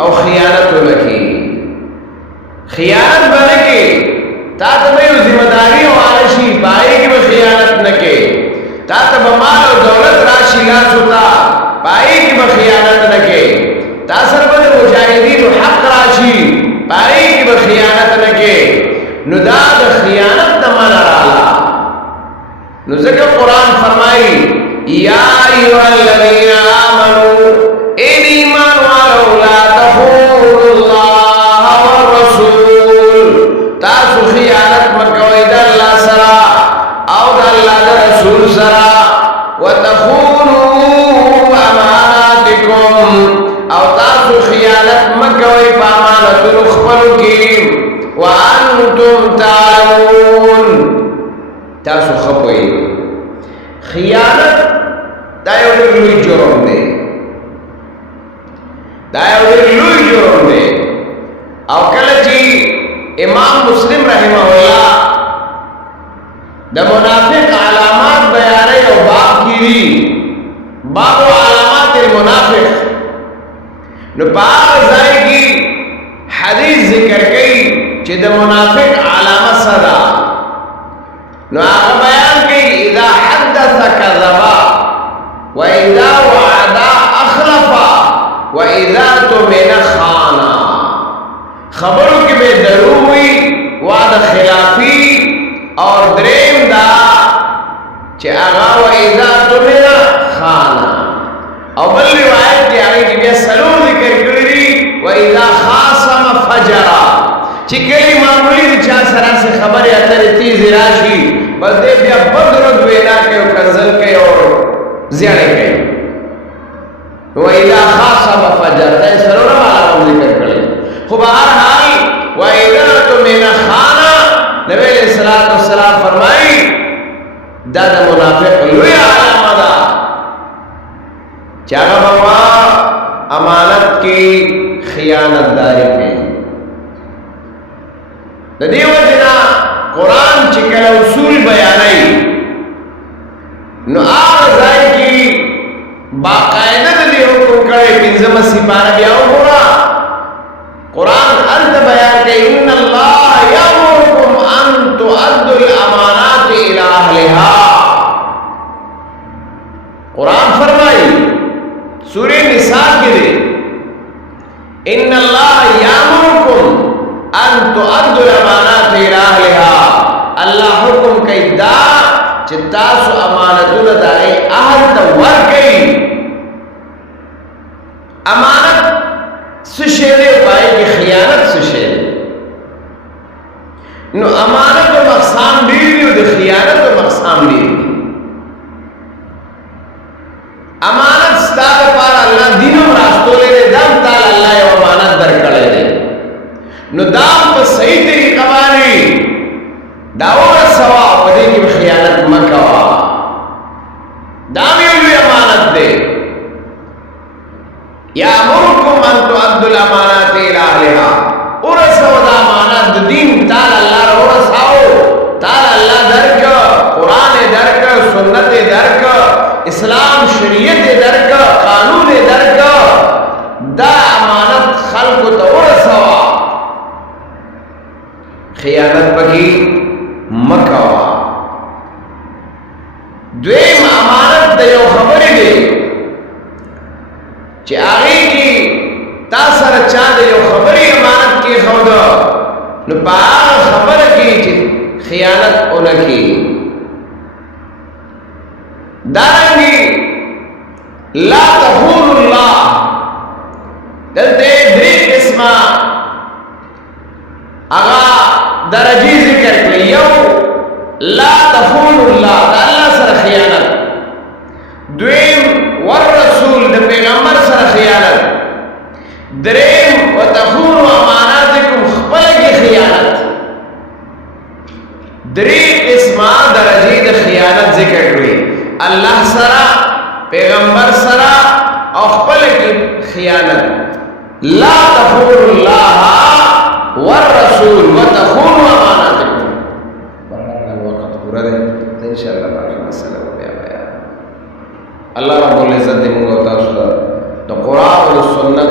او خیانت لکی خیانت بنے کے تا تبیو ذمہ داری وارشی پائے کی بخیانت نکے تا تب مال و دولت راشی لاس ہوتا پائے کی بخیانت نکے تا سربت مجاہدین حق راشی پائے کی بخیانت نکے نداد خیانت نمان رالا نذکر قرآن فرمائی یا ایوہ الذین آمنوا ان ایمان والو لا تخونوا اللہ والرسول تاسو خیانت مکوئی دا اللہ سرا او دا اللہ دا رسول سرا وتخونوا اماناتکم او تاسو خیانت مکوئی پا امانت رخبرو کی وانتم تعلمون تاسو خپوئی خیانت دا یو لوی جرم دی دا یو لوی جرم دی او کله چې امام مسلم رحمه الله د منافق علامات بیانوي او باب کیږي باب علامات المنافق نو په ځای کې حدیث ذکر کوي چې د منافق علامه صدا نو هغه بیان کوي اذا حدث كذبا واذا وعد اخلف واذا تمن خانا خبرو کې به دروغ وي وعده خلافی اور دریم دا چې هغه واذا تمن خانا او بل روایت کې هغه کې بیا سلو ذکر کړی دی واذا خاصم فجرا چې کله معمولی د چا سره څه خبره اترې تیز راشي بس دې بیا بدرد وینا کوي او کنزل کوي او زیاړه کوي نو اذا خاصم فجر دا سره راو ذکر کړی خو بهر حال واذا تمن خانا نبی علیہ الصلوۃ والسلام فرمایي دا د منافق لوی علامه ده چې هغه امانت کې خیانتداري کوي د دې وجنا قرآن چې کله اصول بیانوي نو هغه ځای کې باقاعده د دې حکم کړی پنځمه سپاره بیا وګوره قرآن انت بیان کوي ان الله یامرکم ان تؤدوا الامانات الى اهلها قرآن فرمایي سورہ نساء کې دی ان الله یامرکم ان تؤدوا الامانات الى اهلها الله حکم کوي دا چې تاسو امانتونه د اهل ته ورکړئ امانت څه شی دی پای کې خیانت څه شی نو امانت او مقصام ډیر دی او د خیانت او مقصام ډیر دی امانت ستاسو لپاره الله دینو راستولې دا تعالی الله یو امانت درکړې ده نو دا په صحیح طریقه باندې دا ور سوا په دې کې خیانت مکوا دا یو امانت ده یا امرکم ان تؤدوا الامانات الى اهلها اور سوا دا امانت د دین تعالی الله اور ساو تعالی الله درک قران درک سنت درک اسلام شریعت درک قانون درک دا امانت خلق ته اور سوا خیانت پکې مکوا دویم امانت د یو خبرې دی چې هغه کې تاسو سره چا د یو خبرې امانت کې خو نو په خبره کې چې خیانت اونکي دارنګي لا تخون الله دلته درې قسمه هغه درجه ذکر کړی یو لا تخون الله د الله سره خیانت دویم ورسول د پیغمبر سره خیانت دریم وتخون اماناتکم خپل کې خیانت درې قسمه درجه د خیانت ذکر کړی الله سره پیغمبر سره او خپل کې خیانت لا تخون الله والرسول وتخون اماناتكم الوقت پورا ده ان شاء الله باقي مسئله بیا الله رب العزت موږ تاسو ته قرآن او سنت